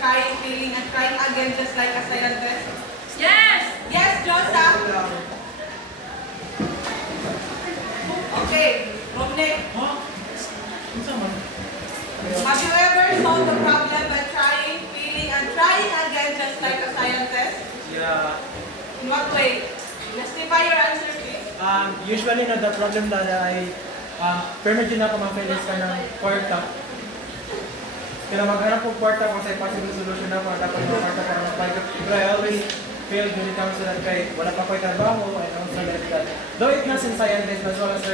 trying, failing, and trying again just like a scientist? Yes! Yes, Joseph? Okay, Romnick. Have you ever solved the problem by trying, failing, and trying again just like a scientist? Yeah. In what way? Justify your answer, please. Usually na the problem that I permit din ako ma-failures ka ng kwarta. Kaya maghanap ko kwarta kung sa possible solution na kung dapat yung kwarta para mag-apply ko. But I always fail when it comes to that kay wala pa ko'y trabaho and also like that. Though it has in science as well as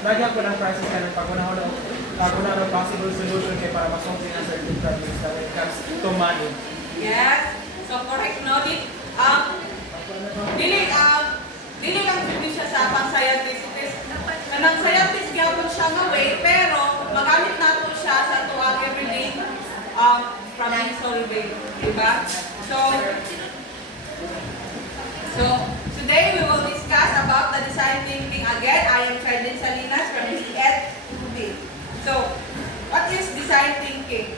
lagyan ko ng process ka ng pag-unahan ng possible solution kay para masolve din ang certain problems na when it comes to money. Yes. So correct, no? Dili lang sabi siya sa pang-scientist. Kanang scientist gyapon siya nga way, pero magamit nato siya sa tuwag everyday problem solving, diba? So today we will discuss about the design thinking again. I am Ferdin Salinas from EED. So, what is design thinking?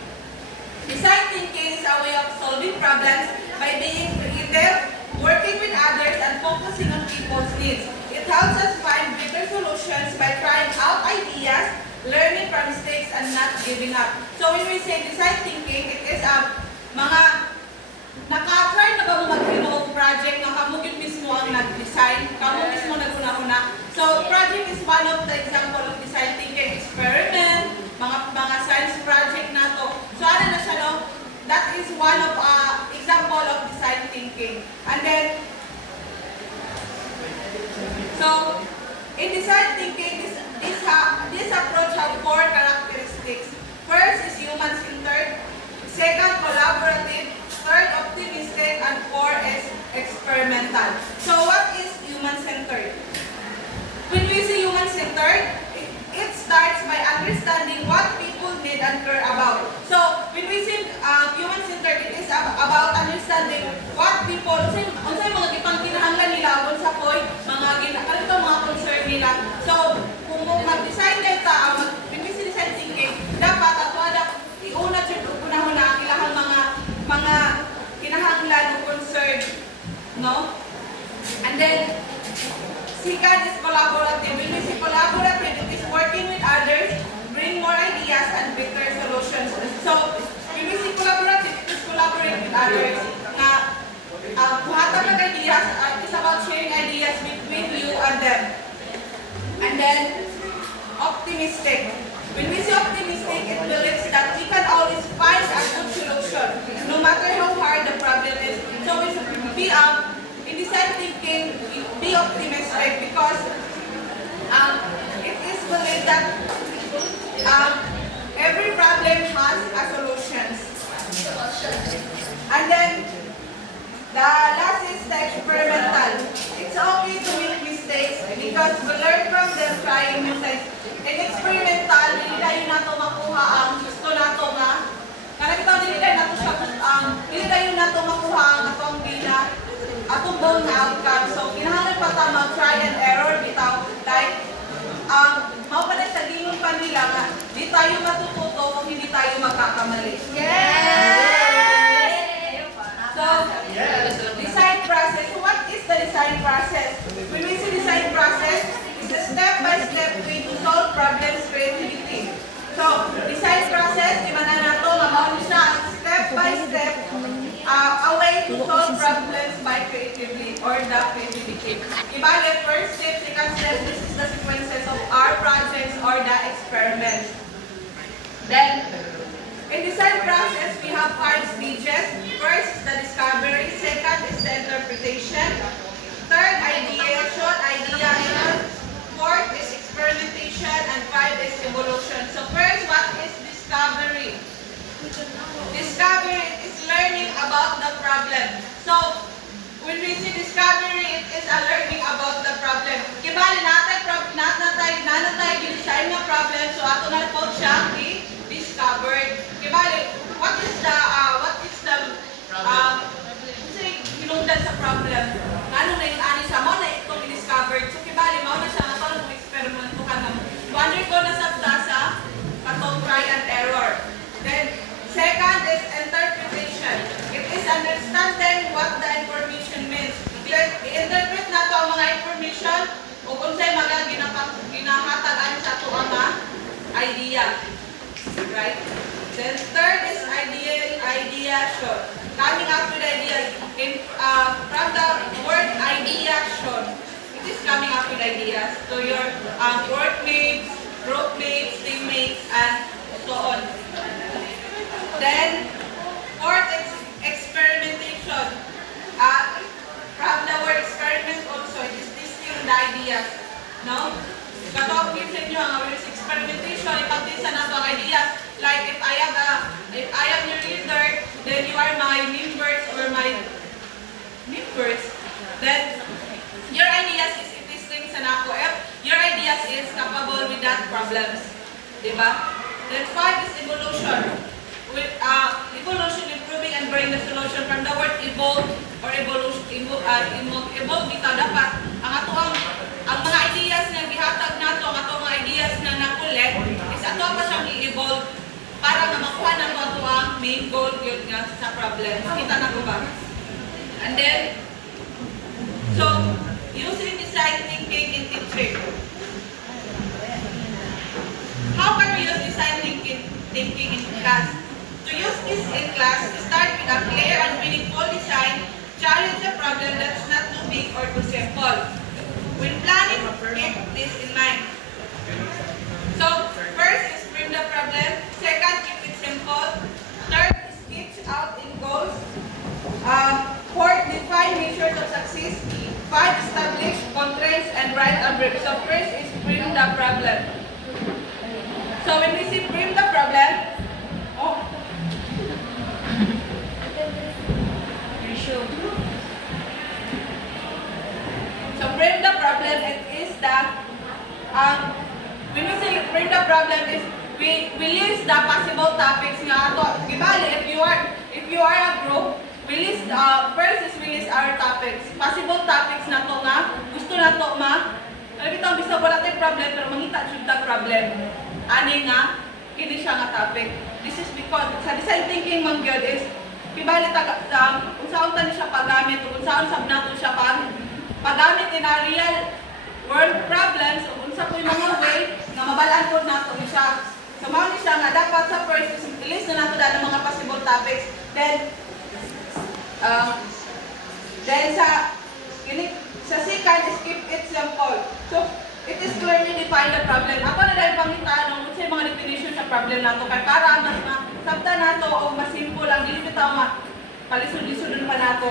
Design thinking is a way of solving problems by being creative, working with others, and focusing on people's needs. It helps us find better solutions by trying out ideas, learning from mistakes, and not giving up. So when we say design thinking, it is mga naka-try na ba mo mag-inong project na kamo yun mismo ang nag-design, kamo mismo nag-una-una. So project is one of the example of design thinking. Experiment, mga science project na to. So ano na siya, no? That is one of example of design thinking. And then, so in design thinking, this approach has 4 characteristics. First is human-centered. Second, collaborative. Third, optimistic. And 4 is experimental. So what is human-centered? When we say human-centered, it starts by understanding what people need and care about. So when we say human-centered, it is about understanding what people, unsay mga gipangkinahanglan nila, unsa koy mga concern nila. So kung mag-design data, when we say design thinking, dapat iuna jud unahon na ang ilahang mga kinahanglan o concern, no? And then second is collaborative. When we say collaborative, it is working with others, bring more ideas and better solutions. So when we say collaborative, it is collaborate with others. Buhatan ng ideas, it's about sharing ideas between you and them. And then optimistic. When we say optimistic, it believes that we can always find a good solution, no matter how hard the problem is. So we should be in design thinking, be optimistic because it is believed that every problem has a solution. And then the last is the experimental. It's okay to make mistakes because we learn from them trying mistakes. In experimental, hindi tayo nato makuha ang gusto nato nga. Kanang dili tayo nato makuha ang atong gina atong goal na outcome. So kinahanglan pa ta mag-try and error bitaw. Like mao pa sa gingon pa nila nga di tayo matututo kung hindi tayo magkakamali. Yes! So, design process. What is the design process? When we say design process, it's a step-by-step way to solve problems creativity. So, design process, di man na nato, mamaon siya step-by-step a way to solve problems by creativity or the creativity. Ibale, first step, second step, this is the sequences of our projects or the experiments. Then, in design process, we have 5 stages. First is the discovery. Second is the interpretation. Third, ideation, ideation. Fourth is experimentation. And 5 is evolution. So first, what is discovery? Discovery is learning about the problem. So, when we say discovery, it is a learning about the problem. Kibali, natay ginisay nga problem. So, ato na po siya discovered. Kibali, what is the hinungdan sa problem? Ano na yung ani siya? Mo na itong discovered. So, kibali, mo na siya nga parang experiment ko ka naman. Wonder ko na sa katong try and error. Then, second is interpretation. mga ginahatagan sa ito mga idea. Right? Then third is ideation. Coming up with ideas. From the word ideation, it is coming up with ideas to your workmates, groupmates, teammates, and so on. Then, fourth is experimentation. From the word experiment also, it is testing the ideas. No? Katawagin sa inyo ang word experimentation, ipagtisa na ito ang ideas. Like if I am your leader, then you are my members or my members. Then your ideas is testing sa nako. If your ideas is capable with that problems. Diba? Then five is evolution. With evolution, improving and bring the solution from the word evolve or evolution, evolve bitaw dapat ang mga ideas na gihatag nato, ang ato mga ideas na nakulit is ato pa siyang i-evolve para nga makuha na mo ato ang main goal yun nga sa problem. Kita na ko ba? And then, so, using design thinking in teaching. How can we use design thinking in class? To use this in class, start with a clear and meaningful design. Challenge the problem that's not too big or too simple. When planning, keep this in mind. So, first is frame the problem. Second, keep it simple. Third, sketch out in goals. Fourth, define measures of success. Five, establish constraints and write a brief. So, first is frame the problem. So, when we say frame the problem, So frame the problem, it is the when we say frame the problem is we list the possible topics nga ato. Gibali if you are a group, we list first is we list our topics. Possible topics na to nga gusto na to bitaw bisa wala tay problem pero mangita jud ta problem. Ani nga kini siya nga topic. This is because sa design thinking man gyud is pibali unsaon ta ni siya paggamit ug unsaon sab nato siya paggamit in a real world problems ug unsa po'y mga way nga mabalaan pod nato ni siya. So mao ni siya nga dapat sa first is list na nato ang mga possible topics. Then sa second is keep it simple. So it is clearly define the problem. Ako na dahil pangitaan ng unsay mga definition sa problem nato kay para mas sabta nato o mas simple ang dili bitaw palisod-lisodon pa nato.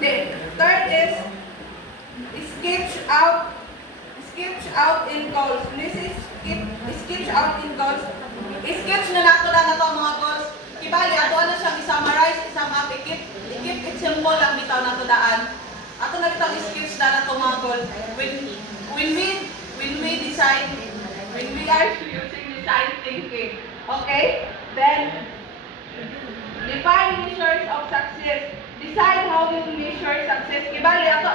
Then third is sketch out in goals. This is sketch out in goals. Sketch na nato ang mga goals. Kibali ato na siyang i-summarize, i-sum up, keep it simple lang bitaw nato daan. Ato na bitaw sketch na nato mga goal. When we are using design thinking. Okay? Then define measures of success. Decide how you measure success. Kibali ato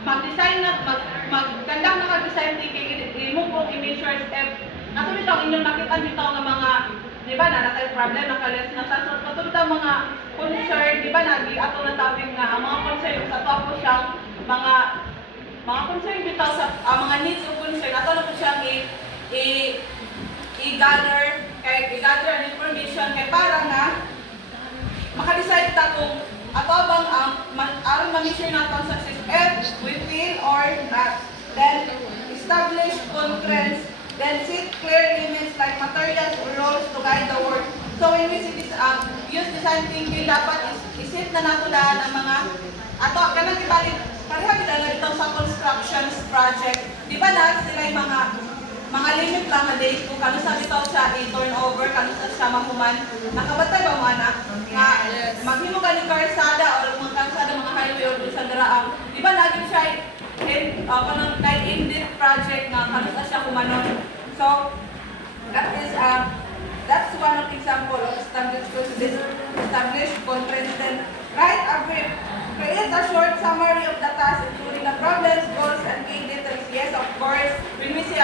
mag-design na mag-conduct na ka-design thinking imo pong i-measure step. Ato bitaw inyong nakita bitaw nga mga di ba na natay problem nakalis na sa so ato bitaw mga concern di ba nagi ato na topic nga ang mga concern sa to po siyang mga concern bitaw sa mga needs o concern ato na po siyang i-gather ang information kay para nga maka-decide ta kung ato bang aron ma-measure nato ang success if we feel or not. Then establish constraints. Then set clear limits like materials or roles to guide the work. So when we see this use design thinking, dapat iset na nato daan ang mga ato kanang gibalik pareha gid lang ito sa constructions project. Di ba na sila yung mga limit lang na days kung kano sa bitaw siya i-turnover, kano sa siya mahuman. Nakabatay ba mo anak? Nga maghimo ka ni karsada o magkansada mga highway o sa daraang. Di ba naging siya kanang ended project nga kano sa siya humanon. So that's one of example of established constraints. Then write a brief. Create a short summary of the task including the problems, goals, and key details. Yes, of course. When we say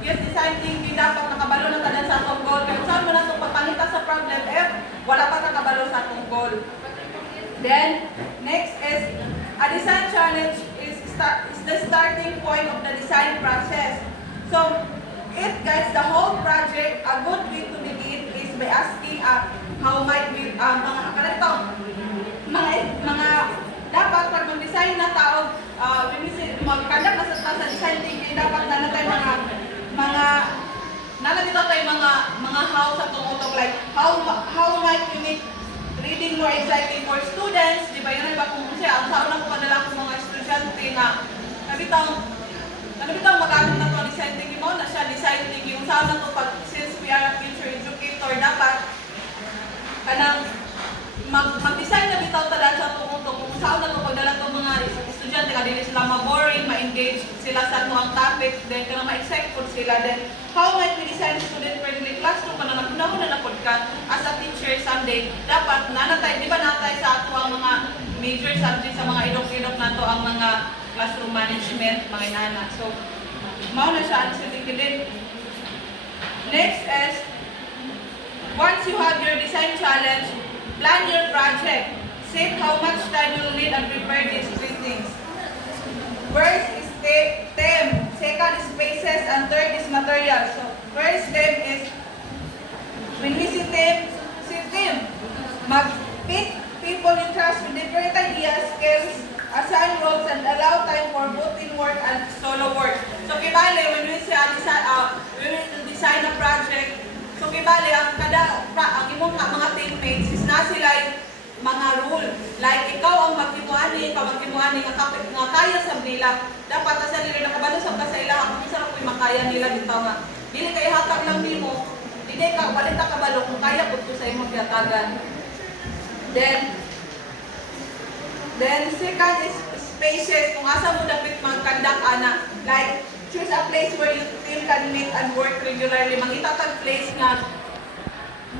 yes, design thinking, dapat nakabalo na tanan sa atong goal. Kaya saan mo na itong pagpangita sa problem if wala pa nakabalo sa atong goal. Then, next is, a design challenge is is the starting point of the design process. So, guys, the whole project, a good way to begin is by asking how might we, mga dapat pag mag-design na tao, mag-conduct na sa design thinking, dapat na tayo nalabitaw tayo mga how sa tungkol, like how might we make reading more exciting for students, di ba yun ba kung siya, ang saan ko padala ko mga estudyante na nabitaw magamit na ito ang design thinking mo, na siya design thinking, kung saan na ito pag, since we are a future educator, dapat mag-design na bitaw talaga sa tungkol kung saan na ito pagdala itong mga estudyante, ka din sila ma-boring, ma-engage sila sa ito ang topic, then ka na ma-excite po sila, then how might we design student-friendly classroom ka na napunahon na napod ka as a teacher someday, dapat nanatay, di ba natay sa ato ang mga major subjects sa mga idok-idok na to ang mga classroom management, mga inana. So, mao na siya ang thinking din. Next is, once you have your design challenge, plan your project. Set how much time you'll need and prepare these three things. First is theme, second is spaces, and third is materials. So, first theme is, when we see theme, mag-pick people you trust with different ideas, skills, assign roles, and allow time for both teamwork and solo work. So, kibali, when we design a project, so kibali, ang imong mga teammates is na sila mga rule. Like, ikaw ang magtimuani, nga kaya sa nila. Dapat sa nila nakabalusap ka sa ila, kung isa ako'y makaya nila dito nga. Dili kayo hatag lang nimo, hindi ka, walit ka kabalo, kung kaya po sa imong tiyatagan. Then second is spaces, kung asa mo dapat mag-conduct ana. Like, choose a place where you team can meet and work regularly. Mangitatag place nga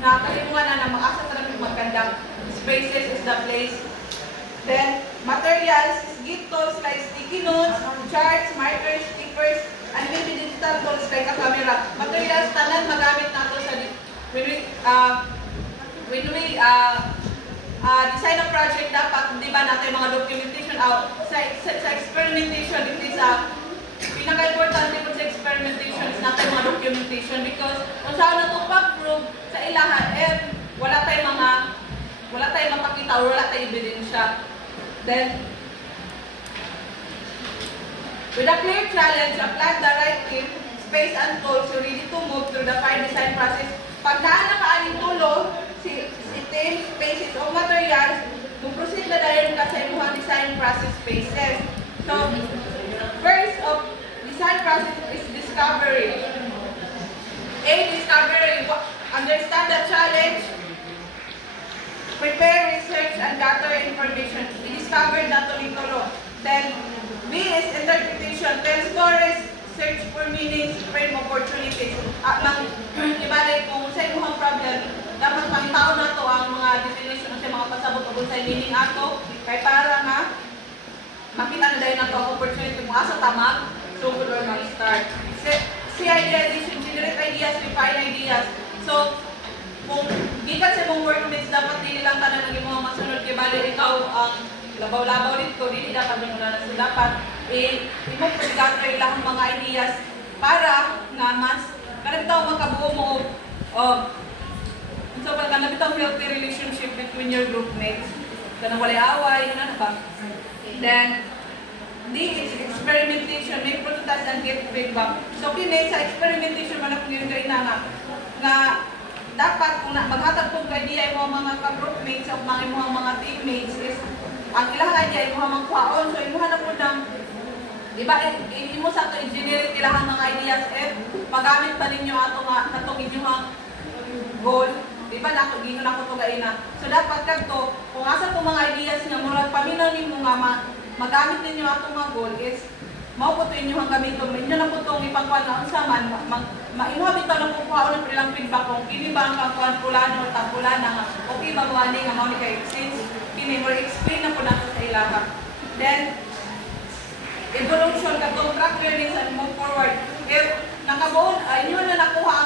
kalimuan na mag-asa ka dapat mag-conduct. Spaces is the place. Then, materials is gift tools like sticky notes, charts, markers, stickers, and maybe digital tools like a camera. Materials, tanan magamit nato sa when we design a project, dapat, di ba natin mga documentation out. Sa experimentation, it is pinaka-importante po sa experimentation is natin mga documentation because kung saan na ito pag-prove sa ilahan, wala tayong mapakita o wala tayong ebidensya. Then, with a clear challenge, apply the right team, space and tools, you're ready to move through the fine design process. Pag naaning tulo, si team, spaces, o materials, mag-proceed na dahil ka sa imuhang design process spaces. So, first of design process is discovery. Discovery. Understand the challenge, prepare research, and gather information. I-discover na ito tulo. Then, B is interpretation. Tell stories, search for meanings, frame opportunities. Ibalik kung sa imuhang problem, dapat pangitao na ito ang mga definition sa mga pasabot o sa meaning ato. Kaya para nga, makita na dahil na ito ang opportunity kung asa tamag, sugod or mag-start. See ideation, generate ideas, refine ideas. So, kung di ka sa mong workmates, dapat din nilang tanan ng mga masunod. Kaya bali, ikaw ang labaw-labaw dito, di dapat din na so dapat, imong pag-gather ilang mga ideas para nga mas, kanabitaw makabuo mo so pag kanabitaw healthy relationship between your group mates. Kanang walay away, yun na ba? Then, D is experimentation, make prototypes and get feedback. So, kini sa experimentation, manap nyo kayo nga dapat kung maghatag kong idea mo mga ka-groupmates o mga teammates is ang ilang idea mo mga kuhaon. So, imuha na po ng diba, mo sa ito i-generate ilang mga ideas magamit pa ninyo atong inyong goal. Diba, gino na ko ito gaina. So, dapat kagto, kung asa itong mga ideas nga, murag paminaw ninyo nga magamit ninyo atong mga goal is mao po ito inyong gamiton. Inyo na po itong ipangkuhan na unsaman, mainuha bitaw na kukuha ulit nilang feedback kung kini ba ang kangkuhan pulano o tapulana nga okay ba buhani nga mao ni kay since kini mo explain na po nato sa ilaha. Then evolution katong track learning and move forward. If nakabuon inyo na nakuha